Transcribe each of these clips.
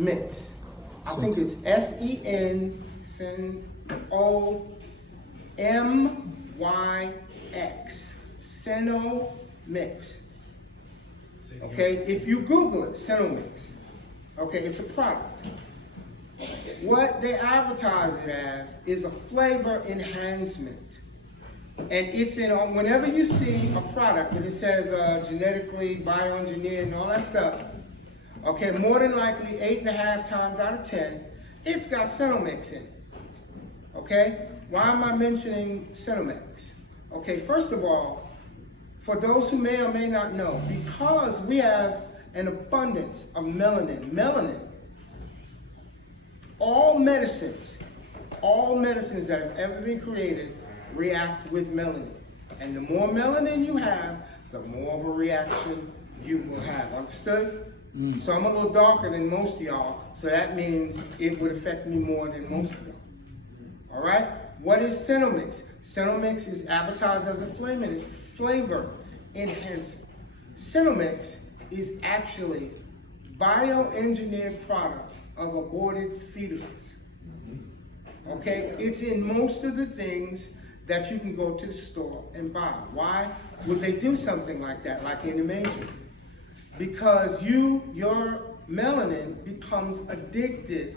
Mix. I think it's SENOMYX. Seno Mix. Okay, if you Google it, Senomix. Okay, it's a product. What they advertise it as is a flavor enhancement. And it's in, whenever you see a product that it says genetically bioengineered and all that stuff, okay, more than likely 8.5 times out of 10, it's got Senomix in it. Okay, why am I mentioning Senomix? Okay, first of all, for those who may or may not know, because we have an abundance of melanin, all medicines that have ever been created react with melanin. And the more melanin you have, the more of a reaction you will have. Understood? So I'm a little darker than most of y'all, so that means it would affect me more than most of y'all. All right? What is Senomix? Senomix is advertised as a flavor enhancer. Senomix is actually bioengineered product of aborted fetuses. Okay? It's in most of the things that you can go to the store and buy. Why would they do something like that, like in the Matrix? Because your melanin becomes addicted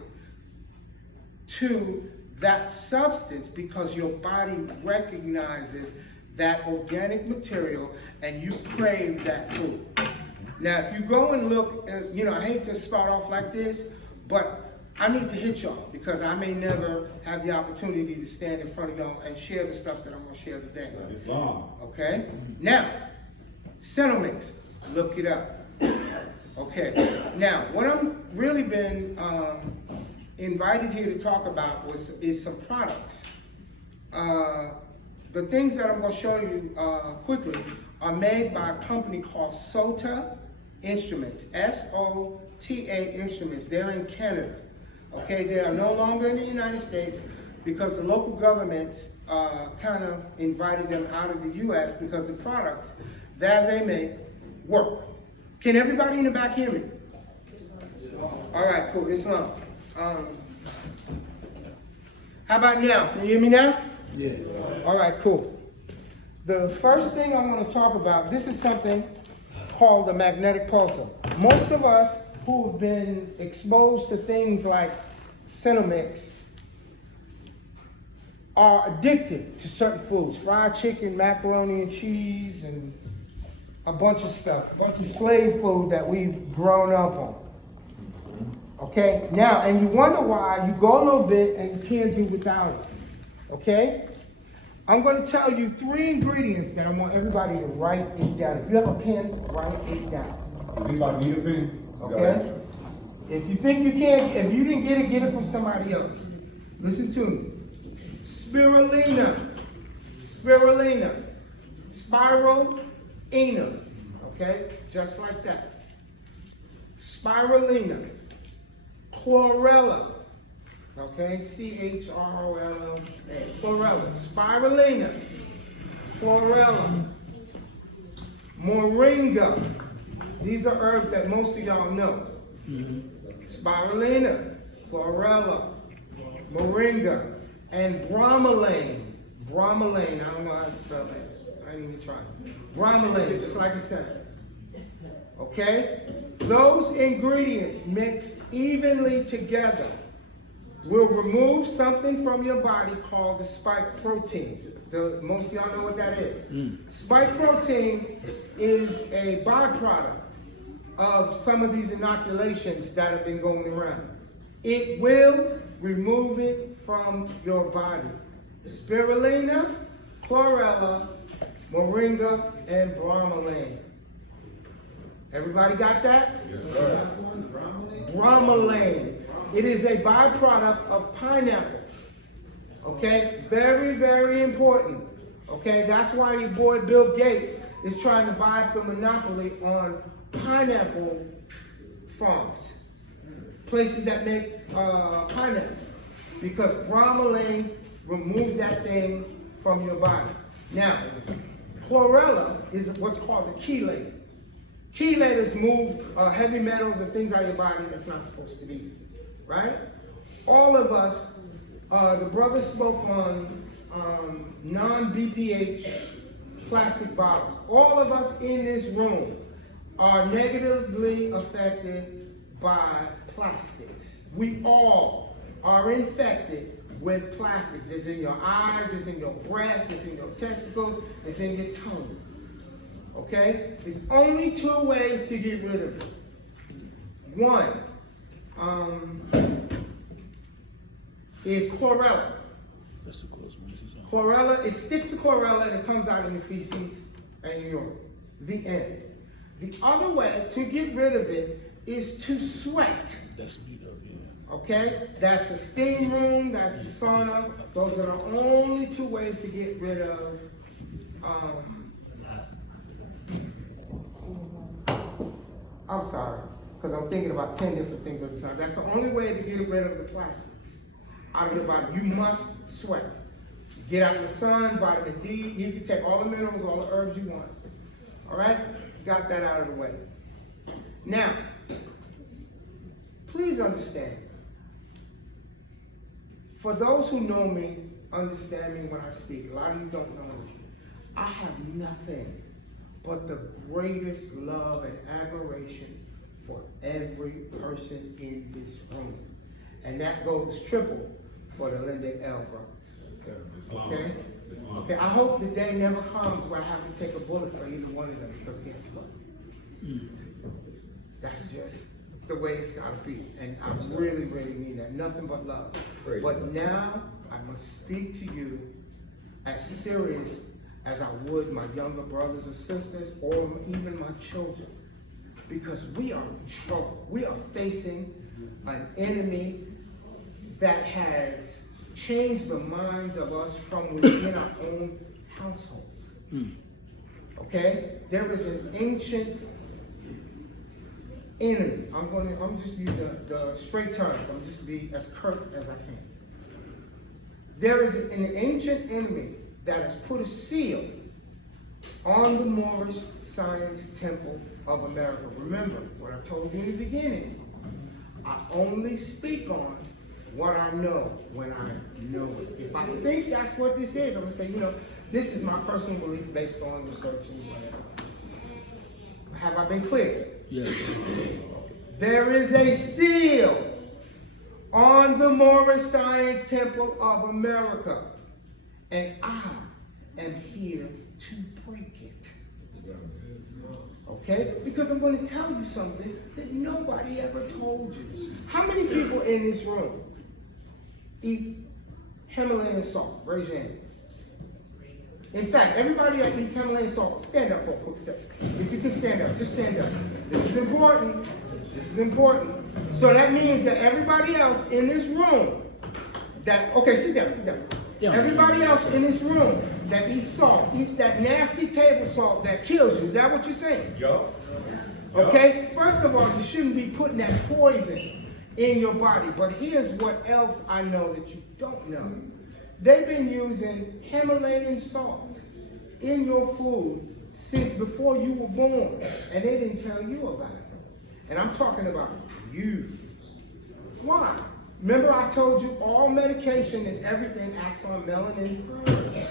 to that substance because your body recognizes that organic material and you crave that food. Now, if you go and look, I hate to start off like this, but I need to hit y'all because I may never have the opportunity to stand in front of y'all and share the stuff that I'm going to share today. Islam. Okay? Now, Senomix, look it up. Okay, now what I'm really been invited here to talk about is some products. The things that I'm going to show you quickly are made by a company called SOTA Instruments, S-O-T-A Instruments. They're in Canada. Okay, they are no longer in the United States because the local governments kind of invited them out of the U.S. because the products that they make work. Can everybody in the back hear me? All right, cool. Islam. How about now? Can you hear me now? Yeah. All right, cool. The first thing I want to talk about, this is something called the magnetic pulsar. Most of us who have been exposed to things like Senomix are addicted to certain foods, fried chicken, macaroni and cheese, and a bunch of stuff, a bunch of slave food that we've grown up on. Okay, now, and you wonder why you go a little bit and you can't do without it. Okay, I'm going to tell you 3 ingredients that I want everybody to write it down. If you have a pen, write it down. Does anybody need a pen? Okay? If you think you can't, if you didn't get it from somebody else. Listen to me. Spirulina, okay? Just like that. Spirulina, chlorella, okay? C-H-R-O-L-L-A, chlorella, spirulina, chlorella, moringa. These are herbs that most of y'all know. Spirulina, chlorella, moringa, and bromelain. Bromelain, I don't know how to spell that. I ain't even trying. Bromelain, just like it says. Okay? Those ingredients mixed evenly together will remove something from your body called the spike protein. Most of y'all know what that is. Spike protein is a byproduct of some of these inoculations that have been going around. It will remove it from your body. Spirulina, chlorella, moringa, and bromelain. Everybody got that? Yes, sir. Bromelain. It is a byproduct of pineapple. Okay? Very, very important. Okay? That's why your boy Bill Gates is trying to buy up the monopoly on pineapple farms. Places that make pineapple. Because bromelain removes that thing from your body. Now, chlorella is what's called a chelate. Chelators move heavy metals and things out of your body that's not supposed to be, right? All of us, the brother spoke on non-BPH plastic bottles. All of us in this room are negatively affected by plastics. We all are infected with plastics. It's in your eyes, it's in your breast, it's in your testicles, it's in your tongue. Okay? There's only 2 ways to get rid of it. One is chlorella. Chlorella, it sticks to chlorella and it comes out in your feces and your urine. The end. The other way to get rid of it is to sweat. Okay? That's a steam room, that's a sauna. Those are the only 2 ways to get rid of I'm sorry, because I'm thinking about 10 different things at the time. That's the only way to get rid of the plastics out of your body. You must sweat. Get out in the sun, vitamin D. You can take all the minerals, all the herbs you want. All right? Got that out of the way. Now, please understand. For those who know me, understand me when I speak. A lot of you don't know me. I have nothing but the greatest love and admiration for every person in this room. And that goes triple for the Linda L. brothers. Okay? Okay, I hope the day never comes where I have to take a bullet for either one of them, because guess what? That's just the way it's gotta be. And I really, really mean that. Nothing but love. But now I must speak to you as serious as I would my younger brothers and sisters, or even my children, because we are in trouble. We are facing an enemy that has changed the minds of us from within our own households. Okay? There is an ancient enemy. I'm just using the straight terms. I'm just be as curt as I can. There is an ancient enemy that has put a seal on the Moorish Science Temple of America. Remember what I told you in the beginning. I only speak on what I know when I know it. If I think that's what this is, I'm gonna say, this is my personal belief based on research and whatever. Have I been clear? Yes. There is a seal on the Moorish Science Temple of America. And I am here to break it. Okay? Because I'm going to tell you something that nobody ever told you. How many people in this room eat Himalayan salt? Raise your hand. In fact, everybody that eats Himalayan salt, stand up for a quick second. If you can stand up, just stand up. This is important. This is important. So that means that everybody else in this room, okay, sit down, sit down. Everybody else in this room that eats salt, eats that nasty table salt that kills you. Is that what you're saying? Yup. Okay? First of all, you shouldn't be putting that poison in your body. But here's what else I know that you don't know. They've been using Himalayan salt in your food since before you were born. And they didn't tell you about it. And I'm talking about you. Why? Remember I told you all medication and everything acts on melanin first.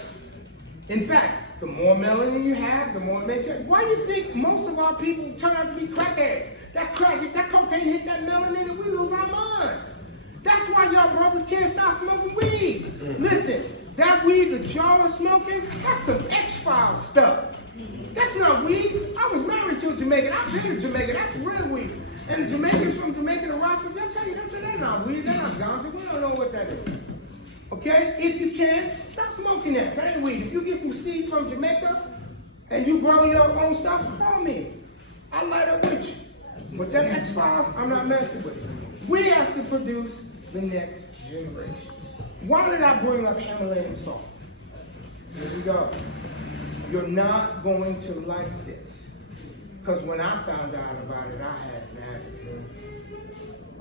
In fact, the more melanin you have, the more it makes you. Why do you think most of our people turn out to be crackheads? That cocaine hit that melanin and we lose our minds. That's why y'all brothers can't stop smoking weed. Listen, that weed that y'all are smoking, that's some X-Files stuff. That's not weed. I was married to a Jamaican. I've been to Jamaica. That's real weed. And the Jamaicans from Jamaica and Rasta, they'll tell you, they're not weed, they're not ganja, we don't know what that is. Okay? If you can, stop smoking that. That ain't weed. If you get some seeds from Jamaica and you grow your own stuff, follow me. I'll light up with you. But that X-Files, I'm not messing with it. We have to produce the next generation. Why did I bring up Himalayan salt? Here we go. You're not going to like this. Because when I found out about it, I had an attitude.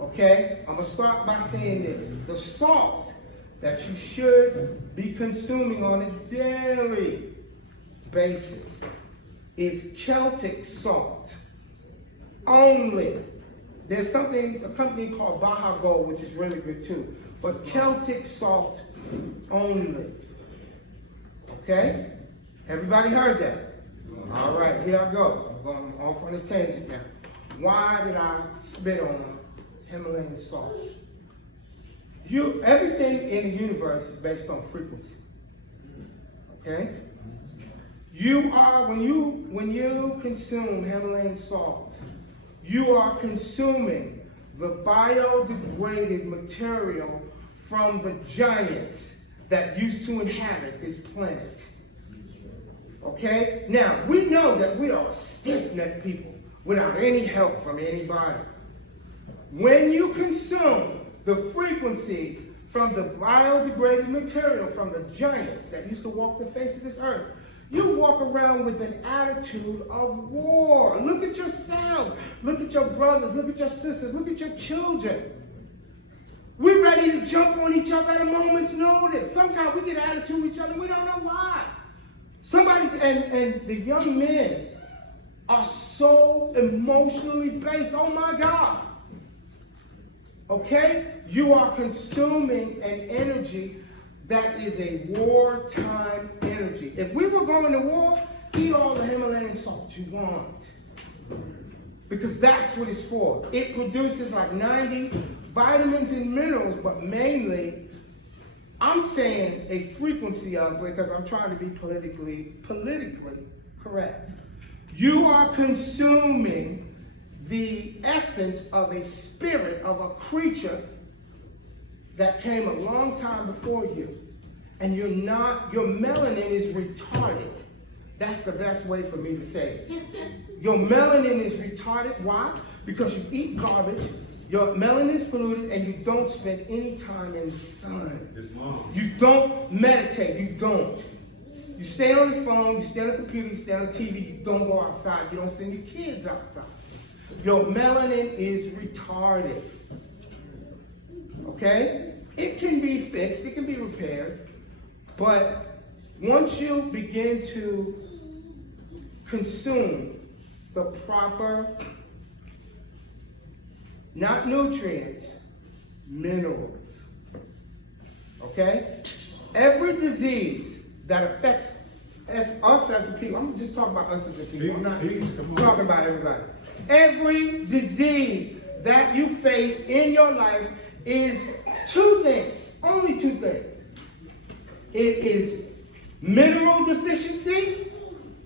Okay? I'm going to start by saying this. The salt that you should be consuming on a daily basis is Celtic salt. only. There's a company called Baja Gold, which is really good too. But Celtic salt only. Okay? Everybody heard that? All right, here I go. I'm going off on a tangent now. Why did I spit on Himalayan salt? Everything in the universe is based on frequency. Okay? When you consume Himalayan salt, you are consuming the biodegraded material from the giants that used to inhabit this planet. Okay? Now, we know that we are stiff-necked people without any help from anybody. When you consume the frequencies from the biodegraded material from the giants that used to walk the face of this earth, you walk around with an attitude of war. Look at yourselves. Look at your brothers. Look at your sisters. Look at your children. We're ready to jump on each other at a moment's notice. Sometimes we get an attitude with each other and we don't know why. And the young men are so emotionally based. Oh my God. Okay? You are consuming an energy that is a wartime energy. If we were going to war, eat all the Himalayan salt you want. Because that's what it's for. It produces like 90 vitamins and minerals, but mainly, I'm saying a frequency of, because I'm trying to be politically correct. You are consuming the essence of a spirit, of a creature that came a long time before you. And your melanin is retarded. That's the best way for me to say it. Your melanin is retarded. Why? Because you eat garbage, your melanin is polluted, and you don't spend any time in the sun. It's long. You don't meditate. You don't. You stay on the phone, you stay on the computer, you stay on the TV, you don't go outside, you don't send your kids outside. Your melanin is retarded. Okay? It can be fixed, it can be repaired, but once you begin to consume the proper, not nutrients, minerals, okay? Every disease that affects us as a people, I'm just talking about us as a people, I'm not talking about everybody. Every disease that you face in your life is two things, only two things. It is mineral deficiency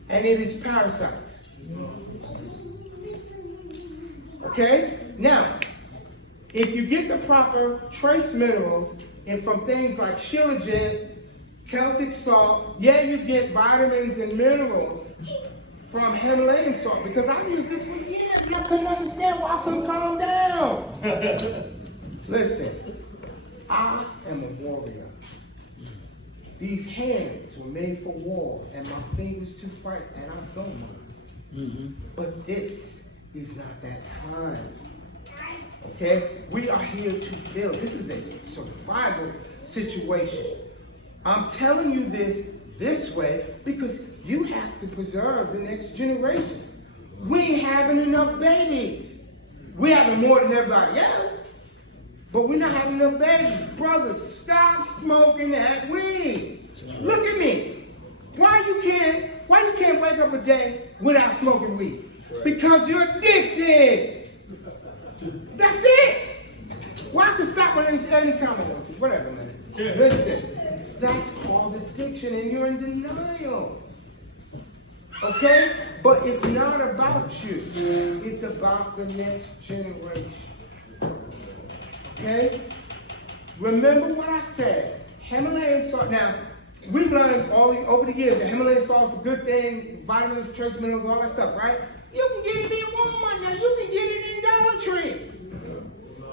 and it is parasites. Okay? Now, if you get the proper trace minerals and from things like shilajit, Celtic salt, yeah, you get vitamins and minerals from Himalayan salt because I used it for years and I couldn't understand why I couldn't calm down. Listen, I am a warrior. These hands were made for war and my fingers to fight and I don't mind. But this is not that time. Okay? We are here to build. This is a survival situation. I'm telling you this way because you have to preserve the next generation. We ain't having enough babies. We having more than everybody else, but we're not having enough babies. Brothers, stop smoking that weed. Look at me. Why you can't wake up a day without smoking weed? Because you're addicted. That's it. Well, I can stop anytime I want to. Whatever, man. Listen. That's called addiction and you're in denial. Okay? But it's not about you. It's about the next generation. Okay? Remember what I said. Himalayan salt. Now, we've learned over the years that Himalayan salt is a good thing. Vitamins, trace minerals, all that stuff, right? You can get it in Walmart now. You can get it in Dollar Tree.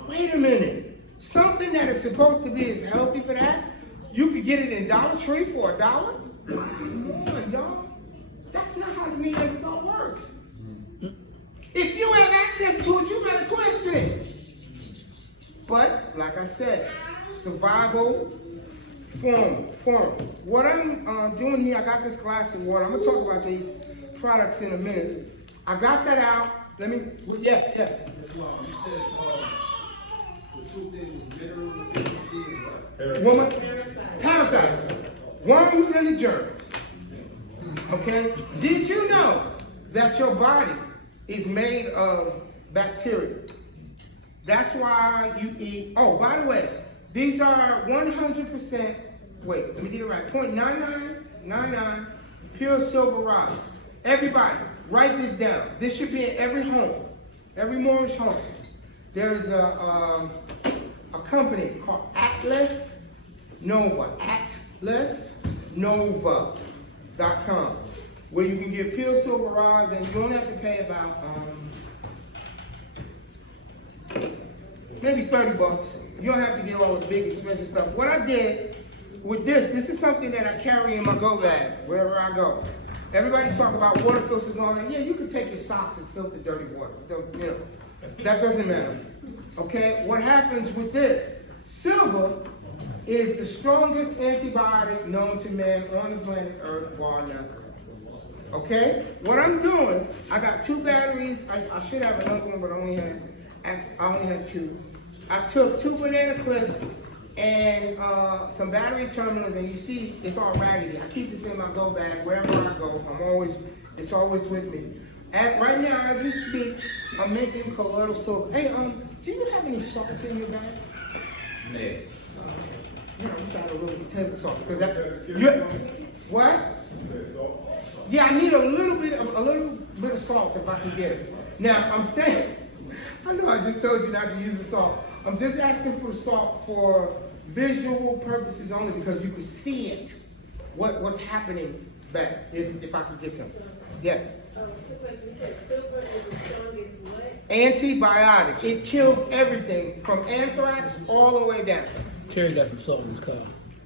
Wait a minute. Something that is supposed to be as healthy for that, you could get it in Dollar Tree for $1? Come on, y'all. That's not how the meat everybody works. If you have access to it, you better question it. But, like I said, survival form. What I'm doing here, I got this glass of water. I'm going to talk about these products in a minute. I got that out Yes. That's why you said, the two things was mineral deficiency and what? Woman, parasites, worms and the germs. Okay? Did you know that your body is made of bacteria? That's why you eat. Oh, by the way, these are 100%. Wait, let me get it right. 0.9999 pure silver rods. Everybody, write this down. This should be in every home, every Moorish home. There's a company called Atlas Nova, atlasnova.com, where you can get pure silver rods, and you only have to pay about maybe $30. You don't have to get all the big expensive stuff. What I did with this is something that I carry in my go bag wherever I go. Everybody talk about water filters and all that. Yeah, you can take your socks and filter dirty water. You know, that doesn't matter. Okay, what happens with this? Silver is the strongest antibiotic known to man on the planet Earth, bar none. Okay, what I'm doing, I got 2 batteries. I should have another one, but I only had 2. I took 2 banana clips and some battery terminals, and you see it's all raggedy. I keep this in my go bag wherever I go. It's always with me. And right now, as we speak, I'm making colloidal soap. Hey, do you have any salt in your bag? Yeah. Yeah, we got a little table salt because that's what? Yeah, I need a little bit of salt if I can get it. Now I'm saying, I know I just told you not to use the salt. I'm just asking for the salt for visual purposes only because you can see it, what's happening back. If I could get some, yeah. Quick question. You said silver is the strongest what? Antibiotic. It kills everything from anthrax all the way down. Terry got some salt in his car.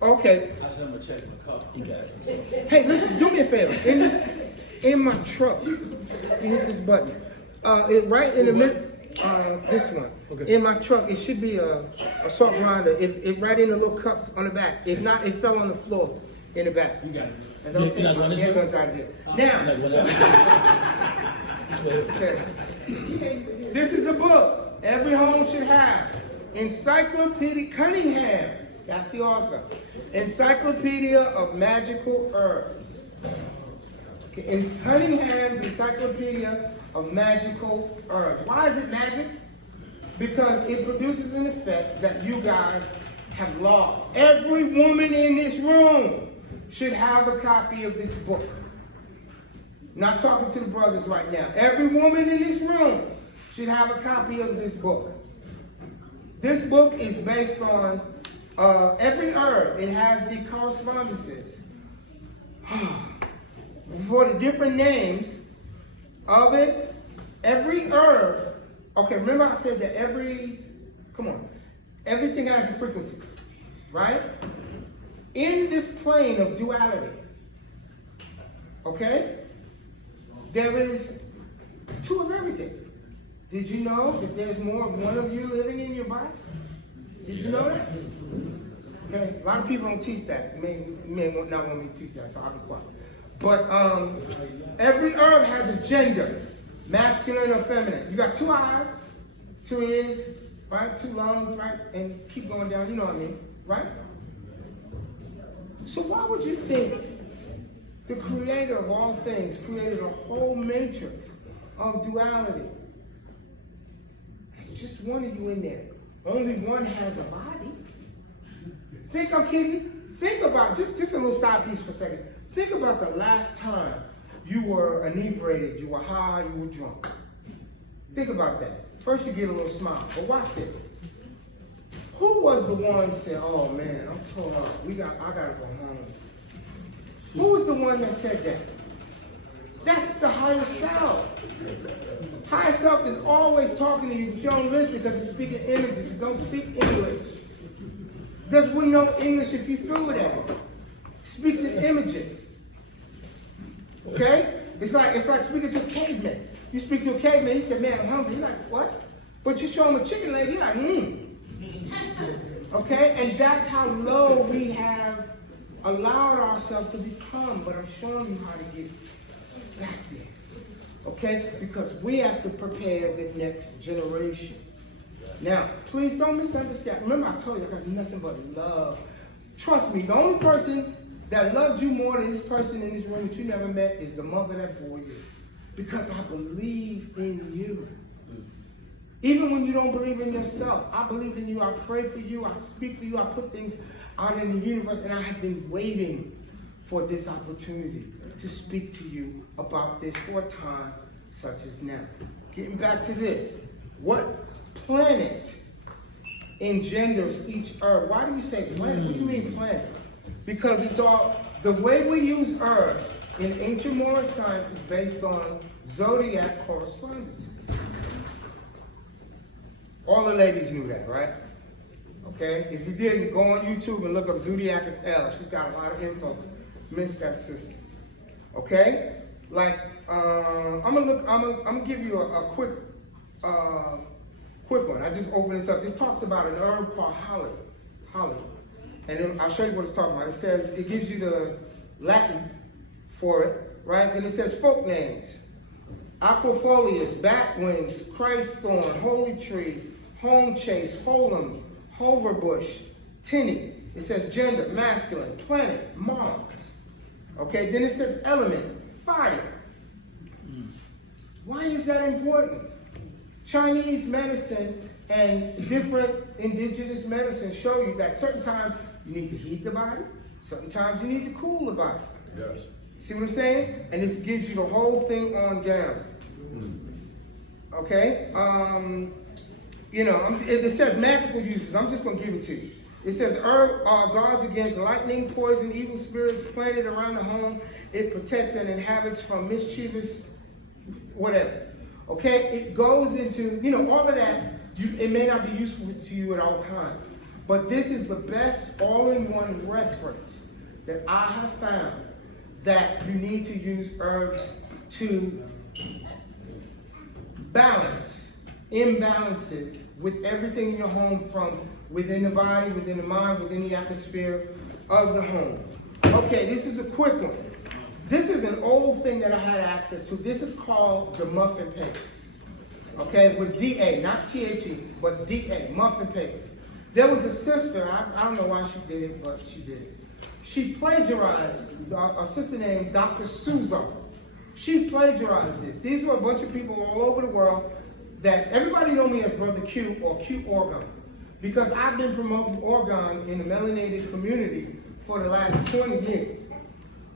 Okay. I said I'm gonna check my car. He got some salt. Hey, listen, do me a favor. In my truck, you hit this button. Right in the middle, this one. Okay. In my truck, it should be a salt grinder. If right in the little cups on the back. If not, it fell on the floor in the back. You got it. And don't You take not my run this headphones out of here. Now, okay. This is a book every home should have. Encyclopedia Cunningham's, that's the author. Encyclopedia of Magical Herbs. In Cunningham's Encyclopedia of Magical Herbs. Why is it magic? Because it produces an effect that you guys have lost. Every woman in this room should have a copy of this book. Not talking to the brothers right now. Every woman in this room should have a copy of this book. This book is based on every herb. It has the correspondences for the different names of it. Every herb, okay, remember I said that everything has a frequency, right? In this plane of duality, okay, there is 2 of everything. Did you know that there's more of one of you living in your body? Did you know that? Okay, a lot of people don't teach that. You may not want me to teach that, so I'll be quiet. But every herb has a gender, masculine or feminine. You got 2 eyes, 2 ears, right? 2 lungs, right? And keep going down, you know what I mean, right? So why would you think the creator of all things created a whole matrix of duality? There's just one of you in there. Only one has a body. Think I'm kidding? Think about, just a little side piece for a second. Think about the last time you were inebriated, you were high, you were drunk. Think about that. First you get a little smile, but watch this. Who was the one saying, oh man, I'm tore up, I gotta go home? Who was the one that said that? That's the higher self. Higher self is always talking to you, but you don't listen because it's speaking images. It don't speak English. Wouldn't know English if you threw it at it. It speaks in images. Okay? It's like speaking to a caveman. You speak to a caveman, he said, man, I'm hungry. You're like, what? But you show him a chicken leg, you're like, Okay? And that's how low we have allowed ourselves to become, but I'm showing you how to get back there. okay? Because we have to prepare the next generation. Now, please don't misunderstand. Remember, I told you I got nothing but love. Trust me, the only person that loved you more than this person in this room that you never met is the mother that bore you. Because I believe in you. Even when you don't believe in yourself, I believe in you, I pray for you, I speak for you, I put things out in the universe, and I have been waiting for this opportunity to speak to you about this for a time such as now. Getting back to this, what planet engenders each herb? Why do you say planet? What do you mean planet? Because it's all, the way we use herbs in ancient Moorish science is based on zodiac correspondences. All the ladies knew that, right? Okay? If you didn't, go on YouTube and look up Zodiac as L. She's got a lot of info. Miss that sister. Okay? Like, I'm gonna give you a quick one. I just opened this up. This talks about an herb called holly. And then I'll show you what it's talking about. It says, it gives you the Latin for it, right? Then it says folk names. Aquifolius, batwings, Christthorn, holy tree, home chase, holum, hoverbush, tinny. It says gender, masculine, planet, Mars. Okay, then it says element, fire. Why is that important? Chinese medicine and different indigenous medicine show you that certain times you need to heat the body, certain times you need to cool the body. Yes. See what I'm saying? And this gives you the whole thing on down. Okay? You know, it says magical uses. I'm just going to give it to you. It says herb guards against lightning, poison, evil spirits planted around the home. It protects and inhabits from mischievous whatever. Okay? It goes into, you know, all of that. It may not be useful to you at all times. But this is the best all-in-one reference that I have found that you need to use herbs to balance imbalances with everything in your home, from within the body, within the mind, within the atmosphere of the home. Okay, this is a quick one. This is an old thing that I had access to. This is called the muffin papers. Okay, with D-A, not T-H-E, but D-A, muffin papers. There was a sister, I don't know why she did it, but she did it. She plagiarized, a sister named Dr. Suzo. She plagiarized this. These were a bunch of people all over the world that everybody know me as Brother Q or Q Orgon, because I've been promoting Orgon in the melanated community for the last 20 years.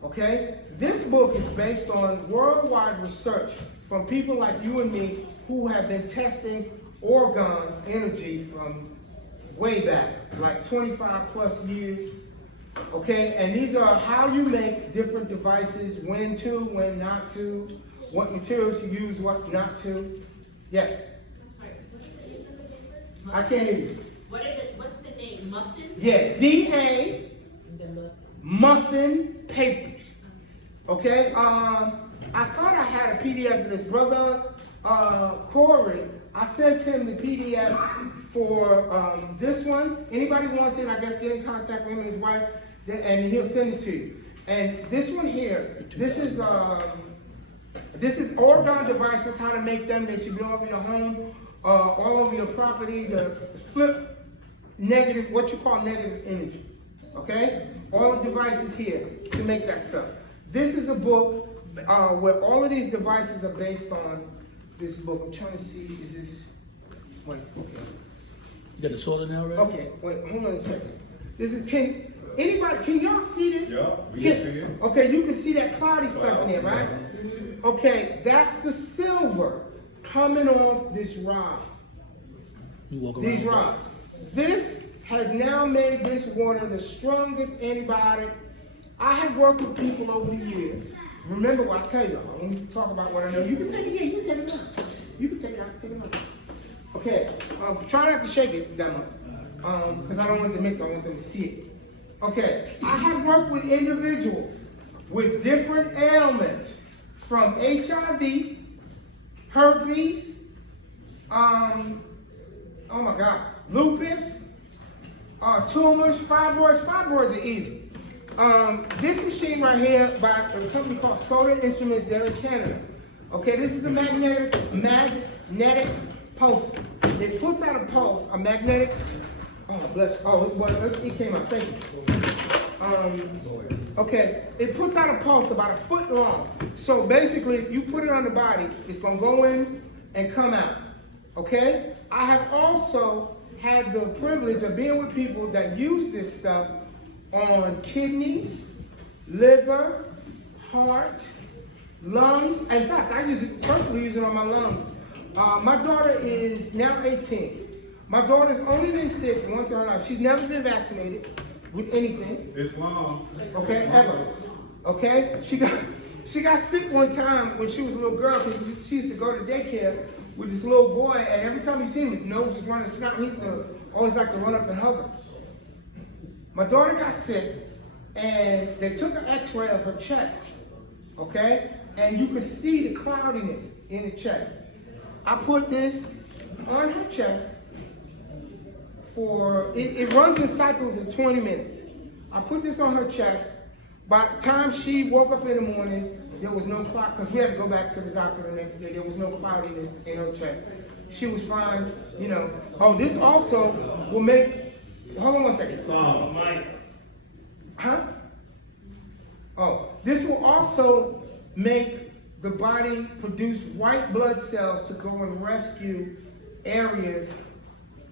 Okay? This book is based on worldwide research from people like you and me who have been testing Orgon energy from way back, like 25 plus years. Okay, and these are how you make different devices, when to, when not to, what materials to use, what not to. Yes? I'm sorry, what's the name of the papers? I can't hear you. What's the name? Muffin? Yeah, D-A, muffin papers. Okay, I thought I had a PDF of this. Brother Corey, I sent him the PDF for this one. Anybody wants it, I guess get in contact with him and his wife, and he'll send it to you. And this one here, this is Orgon devices, how to make them. They should be all over your home, all over your property, the flip negative, what you call negative energy. Okay? All the devices here to make that stuff. This is a book where all of these devices are based on this book. I'm trying to see, is this, wait, okay. You got the soda now, right? Okay, wait, hold on a second. This is, can y'all see this? Yeah, we can see it. Okay, you can see that cloudy stuff in there, right? Okay, that's the silver coming off this rod. You walk around These with that. rods. This has now made this water the strongest antibiotic. I have worked with people over the years. Remember what I tell you, I want to talk about what I know. You can take it here, you can take it out. You can take it out, take it out. Okay, try not to shake it that much, because I don't want it to mix, I want them to see it. Okay, I have worked with individuals with different ailments, from HIV, herpes, oh my God, lupus, tumors, fibroids. Fibroids are easy. This machine right here by a company called Soda Instruments, they're in Canada. Okay, this is a magnetic pulse. It puts out a pulse, a magnetic, it came out, thank you. Okay, it puts out a pulse about a foot long. So basically, if you put it on the body, it's gonna go in and come out, okay? I have also had the privilege of being with people that use this stuff on kidneys, liver, heart, lungs. In fact, I personally use it on my lungs. My daughter is now 18. My daughter's only been sick once in her life. She's never been vaccinated with anything. Islam. Okay, ever. Okay, she got sick one time when she was a little girl because she used to go to daycare with this little boy, and every time you see him, his nose was running snot, and he used to always like to run up and hug her. My daughter got sick, and they took an x-ray of her chest, okay? And you could see the cloudiness in the chest. I put this on her chest it runs in cycles of 20 minutes. I put this on her chest. By the time she woke up in the morning, there was no cloud, because we had to go back to the doctor the next day. There was no cloudiness in her chest. She was fine, you know. Oh, this also will make, hold on one second. Huh? Oh, this will also make the body produce white blood cells to go and rescue areas.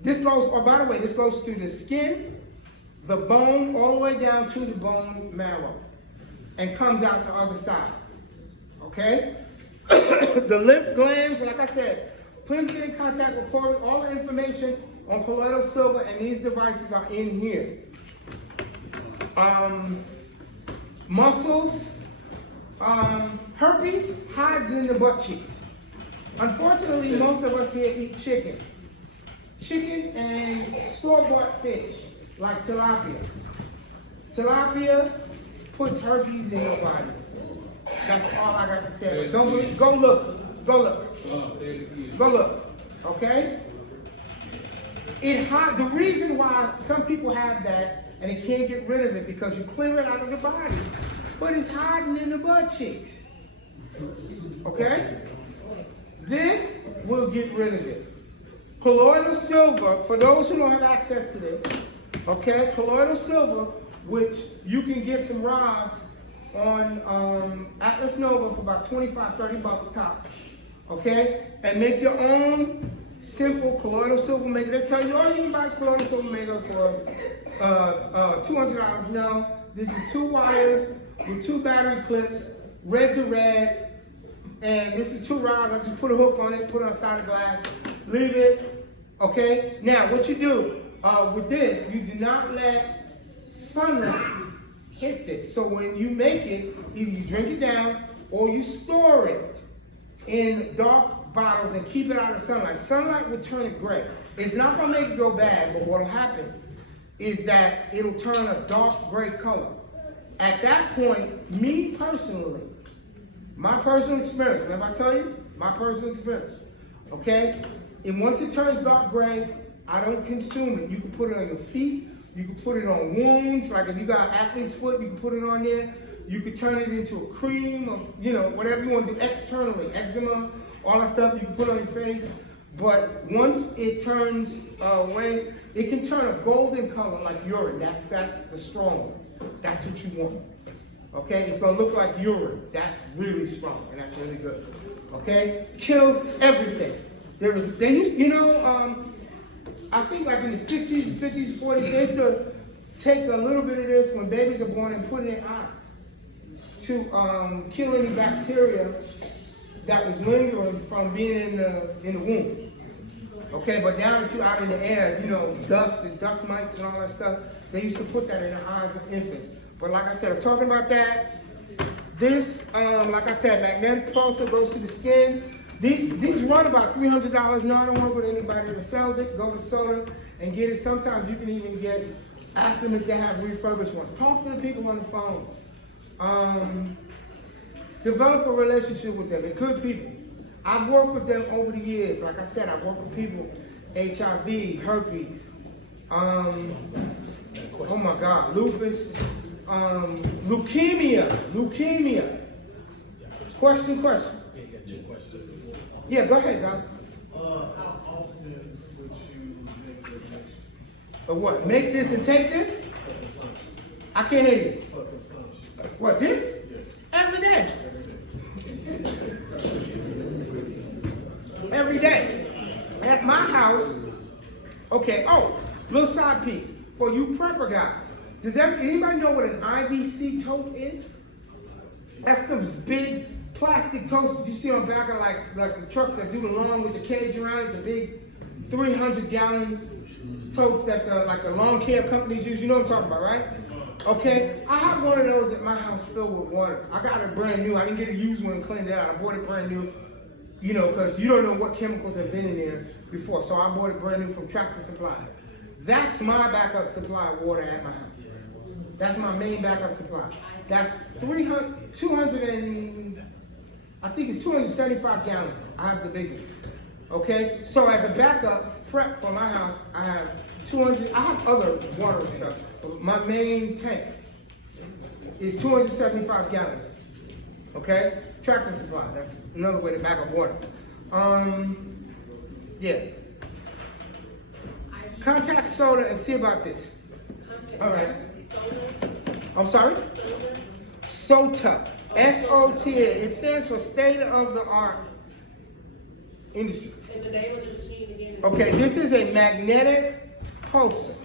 This goes, oh, by the way, this goes through the skin, the bone, all the way down to the bone marrow, and comes out the other side, okay? The lymph glands, like I said, please get in contact with Corey. All the information on colloidal silver and these devices are in here. Muscles, herpes hides in the butt cheeks. Unfortunately, most of us here eat chicken. Chicken and store-bought fish, like tilapia. Tilapia puts herpes in your body. That's all I got to say. Don't believe, go look, go look. Go look, okay? The reason why some people have that and they can't get rid of it because you clear it out of the body, but it's hiding in the butt cheeks, okay? This will get rid of it. Colloidal silver, for those who don't have access to this, okay, colloidal silver, which you can get some rods on Atlas Nova for about 25, 30 bucks tops, okay? And make your own simple colloidal silver maker. They tell you, oh, you can buy this colloidal silver maker for $200. No, this is 2 wires with 2 battery clips, red to red, and this is 2 rods. I just put a hook on it, put it on the side of glass, leave it, okay? Now, what you do with this, you do not let sunlight hit this. So when you make it, either you drink it down or you store it in dark bottles and keep it out of sunlight. Sunlight will turn it gray. It's not gonna make it go bad, but what'll happen is that it'll turn a dark gray color. At that point, me personally, my personal experience, remember I tell you? My personal experience, okay? And once it turns dark gray, I don't consume it. You can put it on your feet, you can put it on wounds, like if you got athlete's foot, you can put it on there. You can turn it into a cream, or, you know, whatever you want to do externally, eczema, all that stuff you can put on your face. But once it turns away, it can turn a golden color like urine. That's the strong one. That's what you want. Okay, it's gonna look like urine. That's really strong and that's really good. Okay, kills everything. They used, you know, I think like in the 60s, 50s, 40s, they used to take a little bit of this when babies are born and put it in eyes to kill any bacteria that was lingering from being in the womb. Okay, but now that you're out in the air, you know, dust and dust mites and all that stuff, they used to put that in the eyes of infants. But like I said, I'm talking about that. This, like I said, magnetic pulsar goes to the skin. These run about $300. No, I don't work with anybody that sells it. Go to Soda and get it. Sometimes you can even ask them if they have refurbished ones. Talk to the people on the phone. Develop a relationship with them. They're good people. I've worked with them over the years. Like I said, I've worked with people, HIV, herpes, oh my God, lupus, leukemia. Question. Yeah, 2 questions. Yeah, go ahead, Doc. How often would you make the next Or what? Make this and take this? I can't hear you. for consumption? What, this? Yes. Every day. Every day. Every day. At my house, okay, oh, little side piece. For you prepper guys, does anybody know what an IBC tote is? That's those big plastic totes you see on the back of like the trucks that do the lawn with the cage around it, the big 300-gallon totes that the lawn care companies use. You know what I'm talking about, right? Okay, I have one of those at my house filled with water. I got it brand new. I didn't get a used one and clean it out. I bought it brand new, you know, because you don't know what chemicals have been in there before. So I bought it brand new from Tractor Supply. That's my backup supply of water at my house. That's my main backup supply. That's 275 gallons. I have the big one. Okay, so as a backup prep for my house, I have 200. I have other water and stuff. But my main tank is 275 gallons. Okay, Tractor Supply. That's another way to back up water. Yeah. Contact soda and see about this. All right. I'm sorry? SOTA. S-O-T-A. It stands for State of the Art Industries. And the name of the machine again is. Okay, this is a magnetic pulsar.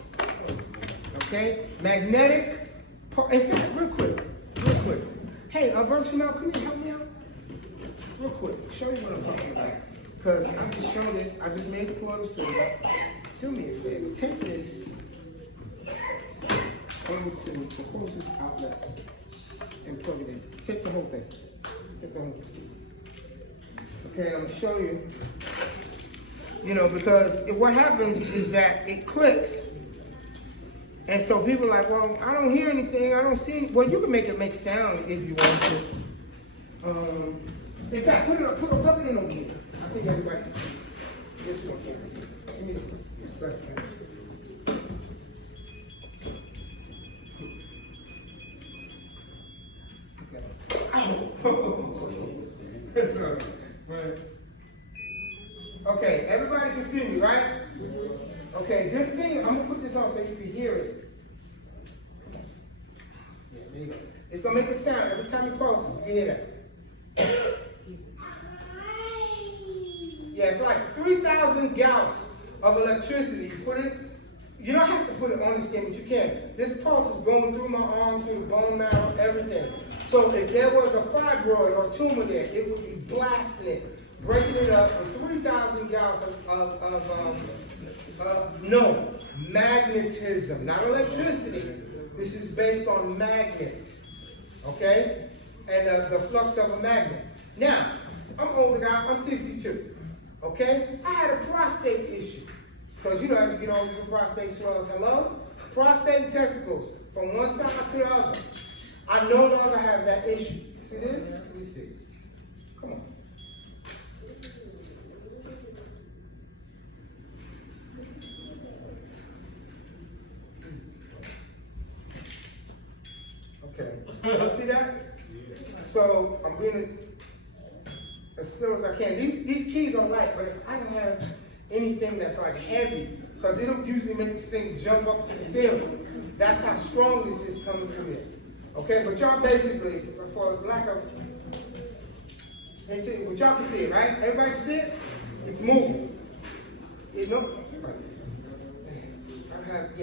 Okay, magnetic. In fact, real quick. Hey, Versatile, come here, help me out. Real quick, show you what I'm talking about. Because I can show this. I just made the plug so do me a favor. Take this over to the closest outlet and plug it in. Take the whole thing. Okay, I'm gonna show you. You know, because what happens is that it clicks. And so people are like, well, I don't hear anything, I don't see anything. Well, you can make it make sound if you want to. In fact, plug it in over here. I think everybody can see. This one here. Give me the second. That's all right. Okay, everybody can see me, right? Okay, this thing, I'm gonna put this on so you can hear it. Yeah, there you go. It's gonna make a sound every time it crosses. You can hear that. Yeah, it's like 3,000 gauss of electricity. You put it, you don't have to put it on the skin, but you can. This pulse is going through my arm, through the bone marrow, everything. So if there was a fibroid or tumor there, it would be blasting it, breaking it up with 3,000 gauss no, magnetism, not electricity. This is based on magnets, okay? And the flux of a magnet. Now, I'm an older guy, I'm 62, okay? I had a prostate issue. Because you know, as you get older, your prostate swells. Hello? Prostate testicles from one side to the other. I no longer have that issue. See this? Let me see. Come on. Okay. You see that? So I'm being as still as I can. These keys are light, but if I don't have anything that's like heavy, because they don't usually make this thing jump up to the ceiling. That's how strong this is coming through here. Okay, but y'all basically, for lack of, but y'all can see it, right? Everybody can see it? It's moving. You know? I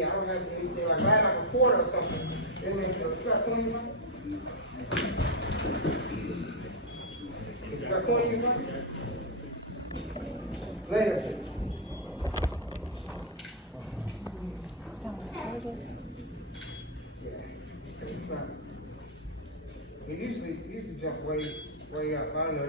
don't have anything like that, like a quarter or something. You got $20? You got $20? Later. Yeah, it's not. They usually jump way up. I don't know.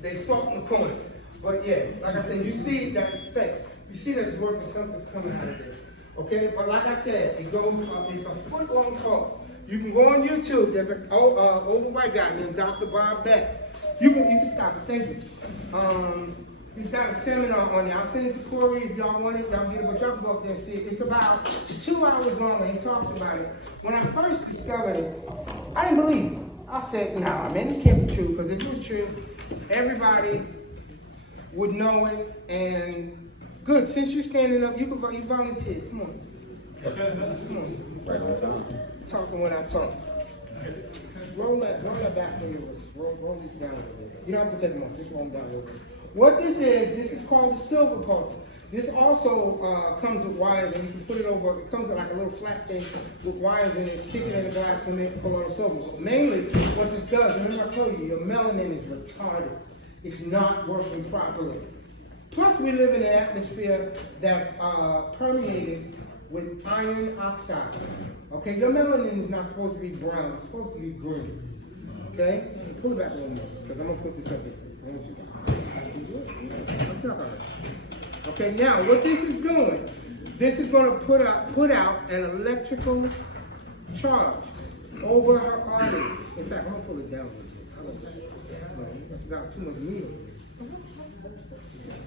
They salt in the corners. But yeah, like I said, you see that it's fixed. You see that it's working. Something's coming out of there. Okay, but like I said, it goes up. It's a foot-long course. You can go on YouTube. There's an older white guy named Dr. Bob Beck. You can stop it. Thank you. He's got a seminar on there. I'll send it to Corey if y'all want it. Y'all get it, but y'all can go up there and see it. It's about 2 hours long, and he talks about it. When I first discovered it, I didn't believe it. I said, nah, man, this can't be true, because if it was true, everybody would know it, and good, since you're standing up, you volunteer, come on. Right on time. Talking when I talk. Roll that back from your wrist. Roll this down a little bit. You don't have to take them off, just roll them down a little bit. What this is called the silver pulsar. This also comes with wires, and you can put it over, it comes with like a little flat thing with wires in it, stick it in the glass when they pull on the silver. So mainly what this does, remember I told you, your melanin is retarded. It's not working properly. Plus we live in an atmosphere that's permeated with iron oxide. Okay, your melanin is not supposed to be brown, it's supposed to be green. Okay? Pull it back a little more, because I'm gonna put this up here. I want you to- I'm talking about it. Okay, now what this is doing, this is gonna put out an electrical charge over her arteries. In fact, I'm gonna pull it down a little bit. How about that? You got too much meat on it.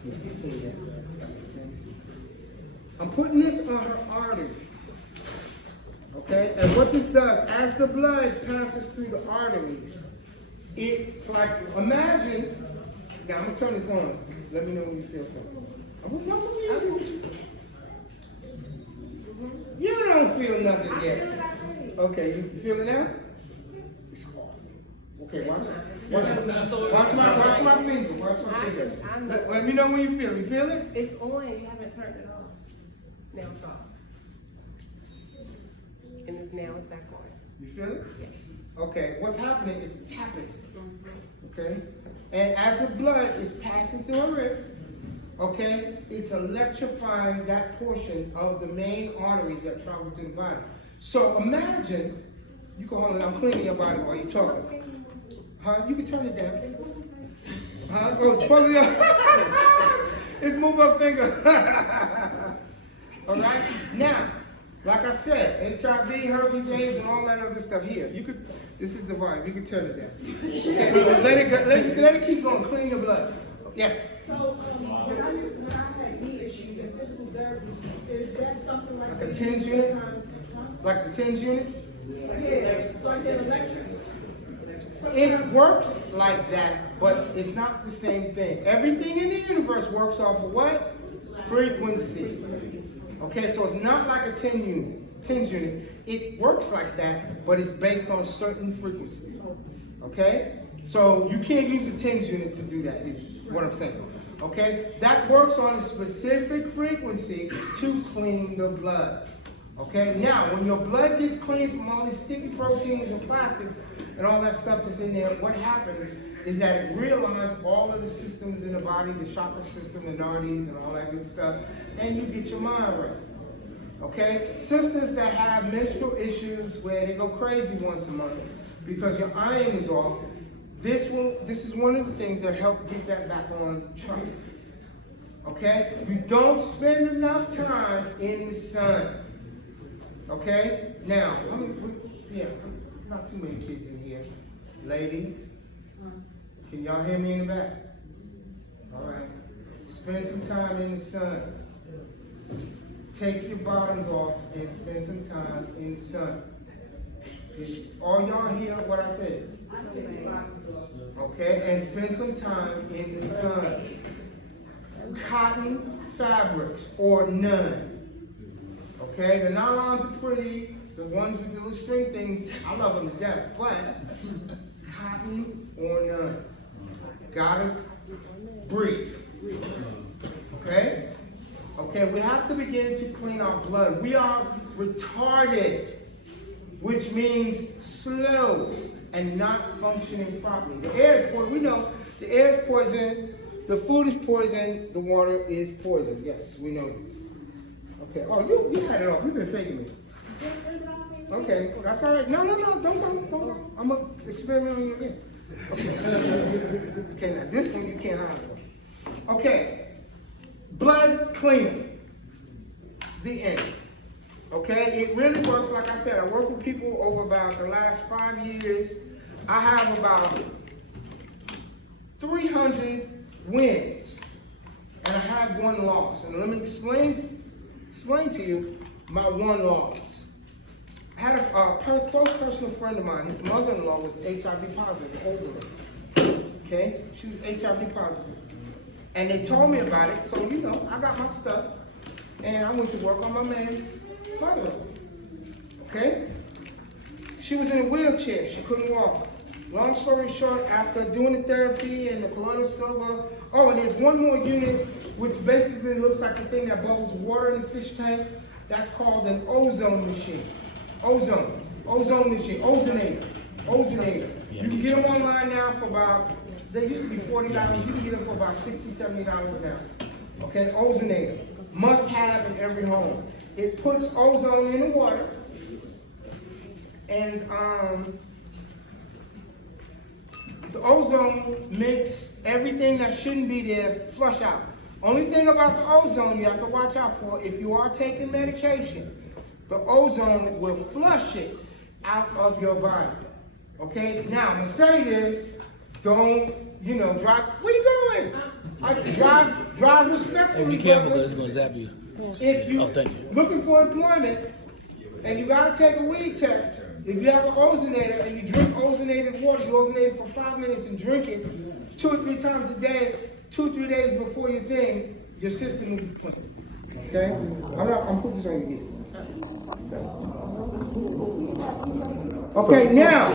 Yeah, pull it down. Let me see. I'm putting this on her arteries. Okay, and what this does, as the blood passes through the arteries, it's like, imagine, now I'm gonna turn this on. Let me know when you feel something. You don't feel nothing yet. Okay, you feel it now? It's off. Okay, watch my finger. Watch my finger. Let me know when you feel it. You feel it? It's on, you haven't turned it on. Now it's off. And it's back on. You feel it? Yes. Okay, what's happening is tapping. Okay? And as the blood is passing through her wrist, okay, it's electrifying that portion of the main arteries that travel to the body. So imagine, you can hold it, I'm cleaning your body while you're talking. Huh? You can turn it down. Huh? Oh, it's supposed to it's move her finger. All right? Now, like I said, HIV, herpes, AIDS, and all that other stuff here. You could, this is the vibe, you can turn it down. Okay? Let it go, let it keep going, clean your blood. Yes? So, when I had knee issues and physical therapy, is that something like? Like a TENS unit? Like the TENS unit? Yeah, like an electric. It works like that, but it's not the same thing. Everything in the universe works off of what? Frequency. Okay, so it's not like a TENS unit. It works like that, but it's based on certain frequencies. Okay? So you can't use a TENS unit to do that, is what I'm saying. Okay? That works on a specific frequency to clean the blood. Okay? Now, when your blood gets cleaned from all these sticky proteins and plastics and all that stuff that's in there, what happens is that it realigns all of the systems in the body, the chakra system, the nadis, and all that good stuff, and you get your mind right. Okay? Sisters that have menstrual issues where they go crazy once a month because your iron is off, this is one of the things that help get that back on track. Okay? You don't spend enough time in the sun. Okay? Now, not too many kids in here. Ladies, can y'all hear me in the back? All right. Spend some time in the sun. Take your bottoms off and spend some time in the sun. All y'all hear what I said? Okay, and spend some time in the sun. Cotton fabrics or none. Okay, the nylons are pretty. The ones with the little string things, I love them to death. But cotton or none. Gotta breathe. Okay? Okay, we have to begin to clean our blood. We are retarded, which means slow and not functioning properly. The air is poison. We know the air is poison, the food is poison, the water is poison. Yes, we know this. Okay. Oh, you had it off. You've been faking me. Okay, that's all right. No, don't go. I'm gonna experiment on you again. Okay. Okay, now this one you can't hide from. Okay. Blood cleaner. The end. Okay, it really works. Like I said, I work with people over about the last 5 years. I have about 300 wins, and I have 1 loss. And let me explain to you my 1 loss. I had a close personal friend of mine. His mother-in-law was HIV positive, older. Okay, she was HIV positive. And they told me about it, so you know, I got my stuff, and I went to work on my man's mother. Okay? She was in a wheelchair, she couldn't walk. Long story short, after doing the therapy and the colloidal silver, oh, and there's one more unit, which basically looks like the thing that bubbles water in the fish tank. That's called an ozone machine. Ozone machine, ozonator. You can get them online now for about, they used to be $40, you can get them for about $60, $70 now. Okay, ozonator, must have in every home. It puts ozone in the water, and the ozone makes everything that shouldn't be there flush out. Only thing about the ozone you have to watch out for, if you are taking medication, the ozone will flush it out of your body. Okay? Now, I'm gonna say this, don't, you know, drive, where you going? Drive Hey, respectfully, be careful, brothers. because it's gonna zap you. If you Oh, thank you. looking for employment and you gotta take a weed test, if you have an ozonator and you drink ozonated water, you ozonate it for 5 minutes and drink it 2 or 3 times a day, 2 or 3 days before your thing, your system will be clean. Okay? I'm putting this on your head. Okay, now.